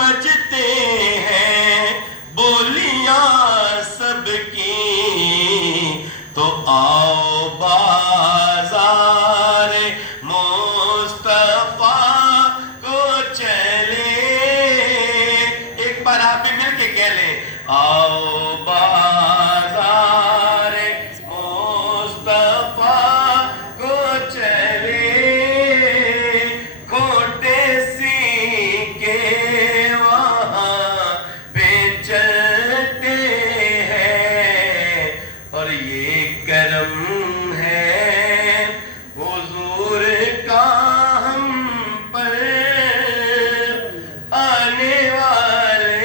سمجھتے ہیں بولیاں سب کی، تو آؤ بازار مصطفیٰ کو چلے. ایک بار آپ بھی مل کے کہہ لیں، آؤ بازار مصطفیٰ کو چلے، کھوٹے سیکے وہاں پہ چلتے ہیں. اور یہ کرم ہے حضور کا ہم پر، آنے والے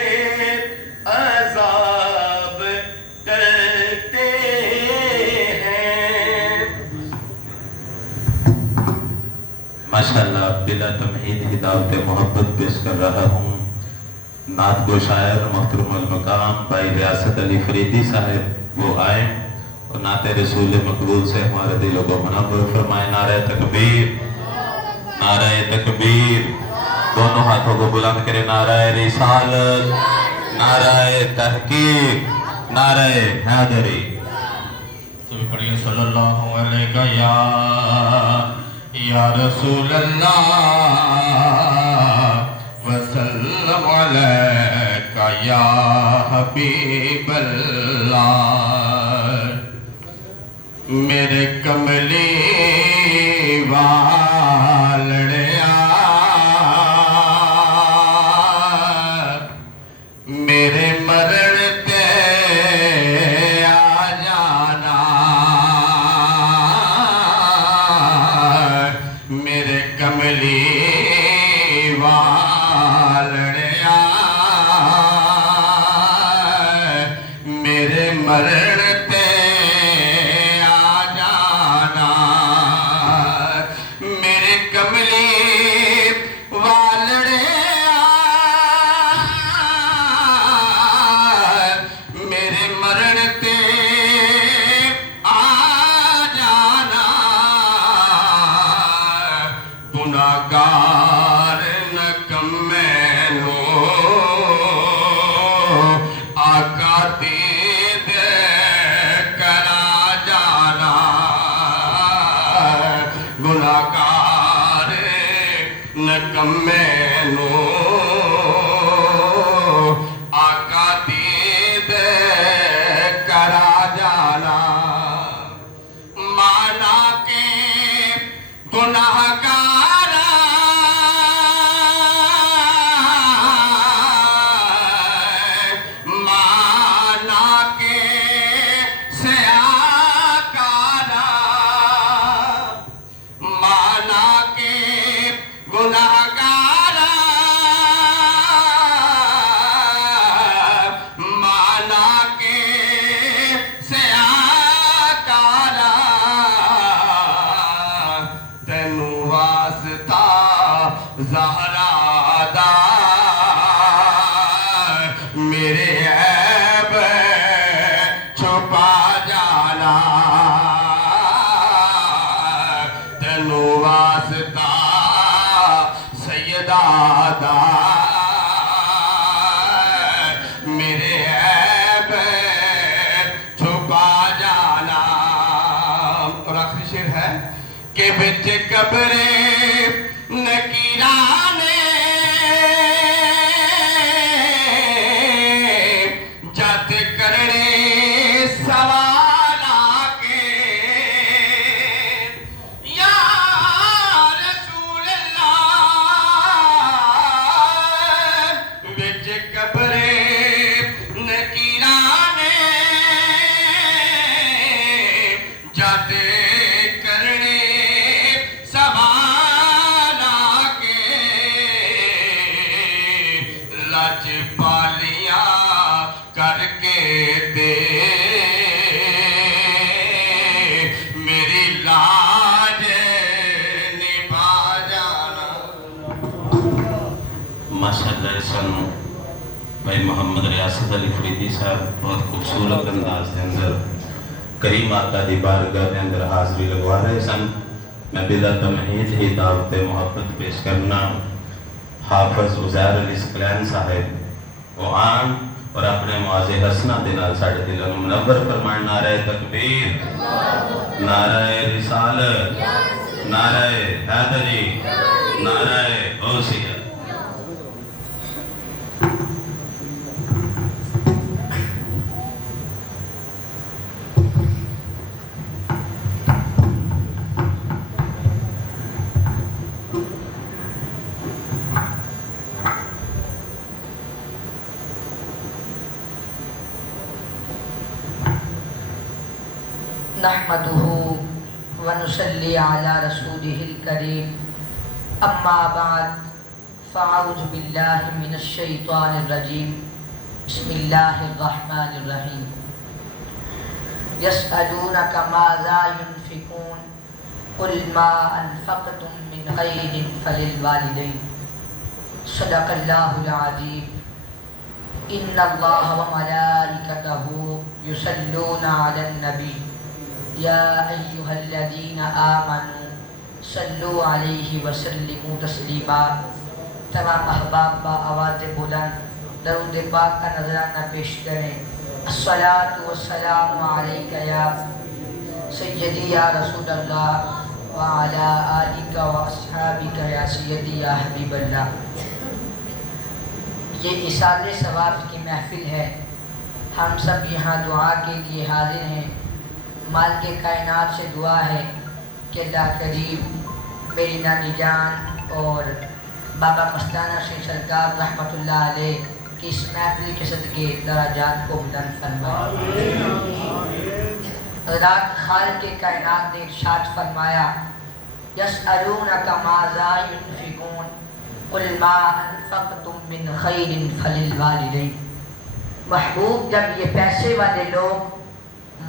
عذاب ڈرتے ہیں. ماشاءاللہ بلا تمہید ہی دعوت محبت پیش کر رہا ہوں. نعت گو شاعر محترم المقام بھائی ریاست علی فریدی صاحب وہ آئے اور نعت رسول مقبول سے ہمارے دلوں کو منور فرمائے. نعرہ تکبیر، نعرہ تکبیر. دونوں ہاتھوں کو بلند کرے. نعرہ رسالت، نعرہ تحقیق، نعرہ حیدری. سب پڑھیے صلی اللہ علیہ یا رسول اللہ وسلم علیکہ یا حبیب اللہ. میرے کملی والڑیا میرے مرن تے آ جانا، میرے کملی والڑیا میرے مرن تے آ جانا. میرے کملی والڑیا میرے مرن تے آ جانا. گناہگار نہ کم مینو آقا دید کرا جانا. گناہگار نہ کم مینو آقا دید کرا جانا. مانا کے گناہگار زہرا دا میرے عیب چھپا جانا. تینو واسطہ سیدہ دا میرے عیب چھپا جانا. اور آخری شعر ہے کہ بچ قبرے نکیرانے جد کرنے سوال آکے یا رسول اللہ وچ قبرے نکیرانے جد کرنے سوال لج پالیاں کر کے دے میری لاج نبھا جانا. ماشاءاللہ سن بھائی محمد ریاست علی فریدی صاحب بہت خوبصورت انداز کے اندر کریم آقا دی بارگاہ کے اندر حاضری لگوا رہے سن. میں بلا تمہید ہی دعوت محبت پیش کرنا حافظ عزیر علی سکلین صاحب وہ آن اور اپنے معاذ حسنہ دلال ساڑھے دلال منور فرمان نعرہ تکبیر، نعرہ رسالت، نعرہ حیدری، نعرہ غوثیہ۔ نحمده ونصلي على رسوله الكريم اما بعد فاعوذ بالله من الشيطان الرجيم بسم الله الرحمن الرحيم يسألونك ماذا ينفقون قل ما أنفقتم من خير فللوالدين صدق الله العظيم إن الله وملائكته يصلون على النبي یا ایہا الذین آمنوا صلوا علیہ وسلموا تسلیما۔ تمام احباب با آواز بلند درود پاک کا نذرانہ پیش کریں۔ الصلاۃ والسلام علیک یا سیدی یا رسول اللہ وعلی آلک و اصحابک یا سیدی یا حبیب اللہ۔ یہ ایصال ثواب کی محفل ہے، ہم سب یہاں دعا کے لیے حاضر ہیں۔ مالک کائنات سے دعا ہے کہ اللہ کریم میری نانی جان اور بابا مستانہ سے سرکار رحمۃ اللہ علیہ کی اس محفل کے صدقے درجات کو بلند فرمائے۔ رات خالق کائنات نے ارشاد فرمایا یسألونک ماذا ينفقون قل ما انفقتم من خیر فللوالدین۔ محبوب جب یہ پیسے والے لوگ،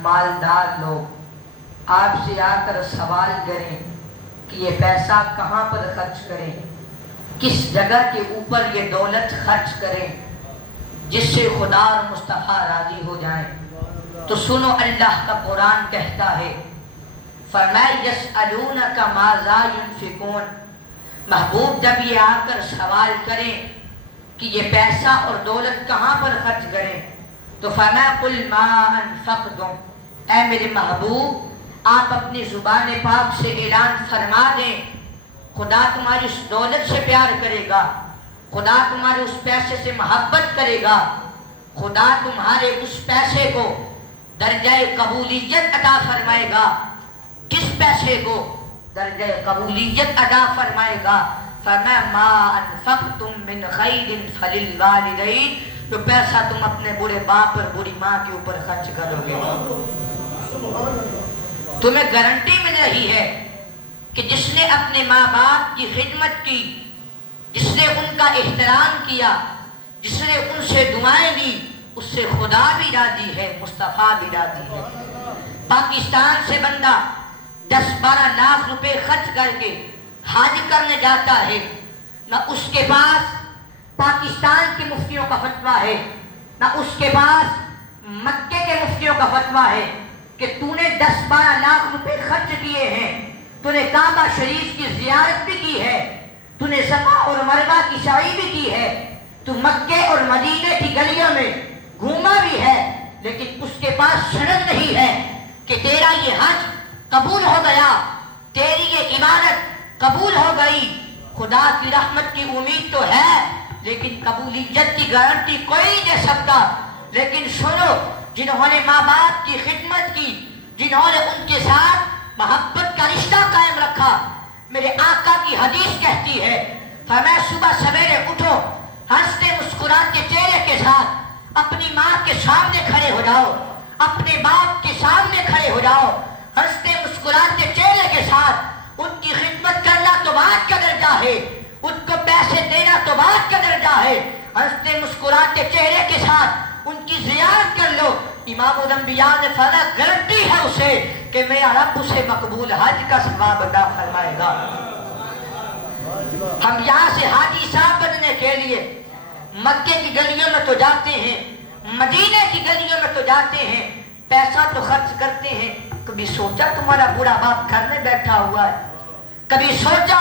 مالدار لوگ آپ سے آ کر سوال کریں کہ یہ پیسہ کہاں پر خرچ کریں، کس جگہ کے اوپر یہ دولت خرچ کریں جس سے خدا اور مصطفیٰ راضی ہو جائیں، تو سنو اللہ کا قرآن کہتا ہے فرمایا یسألونک ماذا ينفقون۔ محبوب جب یہ آ کر سوال کریں کہ یہ پیسہ اور دولت کہاں پر خرچ کریں تو فرمایا قل ما انفقتم، اے میرے محبوب آپ اپنی زبان پاک سے اعلان فرما دیں خدا تمہاری اس دولت سے پیار کرے گا، خدا تمہارے اس پیسے سے محبت کرے گا، خدا تمہارے اس پیسے کو درجہ قبولیت عطا فرمائے گا۔ کس پیسے کو درجہ قبولیت عطا فرمائے گا؟ فرمایا ما انفقتم من خیر فللوالدین، تو پیسہ تم اپنے بڑے باپ اور بڑی ماں کے اوپر خرچ کرو گے۔ تمہیں گارنٹی مل رہی ہے کہ جس نے اپنے ماں باپ کی خدمت کی، جس نے ان کا احترام کیا، جس نے ان سے دعائیں لی، اس سے خدا بھی راضی ہے، مصطفیٰ بھی راضی ہے۔ پاکستان سے بندہ 10-12 لاکھ روپے خرچ کر کے حج کرنے جاتا ہے، نہ اس کے پاس پاکستان کے مفتیوں کا فتویٰ ہے، نہ اس کے پاس مکے کے مفتیوں کا فتویٰ ہے کہ تو نے 10-12 لاکھ روپے خرچ کیے ہیں، تو نے کعبہ شریف کی زیارت بھی کی ہے، تو نے صفا اور مروہ کی سعی بھی کی ہے، تو مکے اور مدینے کی گلیوں میں گھوما بھی ہے، لیکن اس کے پاس سند نہیں ہے کہ تیرا یہ حج قبول ہو گیا، تیری یہ عبادت قبول ہو گئی۔ خدا کی رحمت کی امید تو ہے لیکن قبولیت کی گارنٹی کوئی نہیں دے سکتا۔ لیکن سنو، جنہوں نے ماں باپ کی خدمت کی، جنہوں نے ان کے ساتھ محبت کا رشتہ قائم رکھا، میرے آقا کی حدیث کہتی ہے فرمایا صبح سویرے اٹھو، ہنستے مسکراتے چہرے کے ساتھ اپنی ماں کے سامنے کھڑے ہو جاؤ، اپنے باپ کے سامنے کھڑے ہو جاؤ، ہنستے مسکراتے چہرے کے ساتھ ان کی خدمت کرنا تو بات کا درجہ ہے، ان کو پیسے دینا تو بات کا درجہ ہے، ہنستے مسکراتے چہرے کے ساتھ ان کی زیارت کر لو۔ امام الانبیاء نے فرمایا گارنٹی ہے اسے کہ میرا رب اسے مقبول حج کا ثواب عطا فرمائے گا۔ ہم یہاں سے حاجی صاحب بننے کے لیے مکے کی گلیوں میں تو جاتے ہیں، مدینے کی گلیوں میں تو جاتے ہیں، پیسہ تو خرچ کرتے ہیں۔ کبھی سوچا تمہارا بوڑھا باپ گھر میں بیٹھا ہوا ہے؟ کبھی سوچا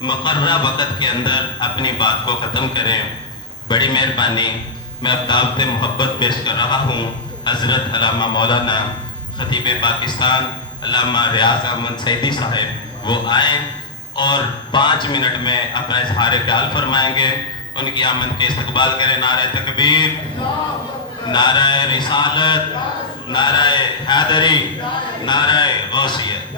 مقررہ وقت کے اندر اپنی بات کو ختم کریں. بڑی مہربانی. میں اب دعوت محبت پیش کر رہا ہوں حضرت علامہ مولانا خطیب پاکستان علامہ ریاض احمد سعیدی صاحب. وہ آئیں اور 5 منٹ میں اپنا اظہار خیال فرمائیں گے. ان کی آمد کے استقبال کریں. نعرہ تکبیر، نعرہ رسالت، نعرہ حیدری، نعرہ غوثیت.